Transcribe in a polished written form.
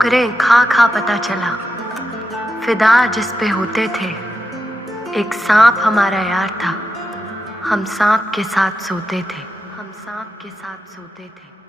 ठोकरें खा खा पता चला, फिदा जिस पे होते थे। एक सांप हमारा यार था, हम सांप के साथ सोते थे, हम सांप के साथ सोते थे।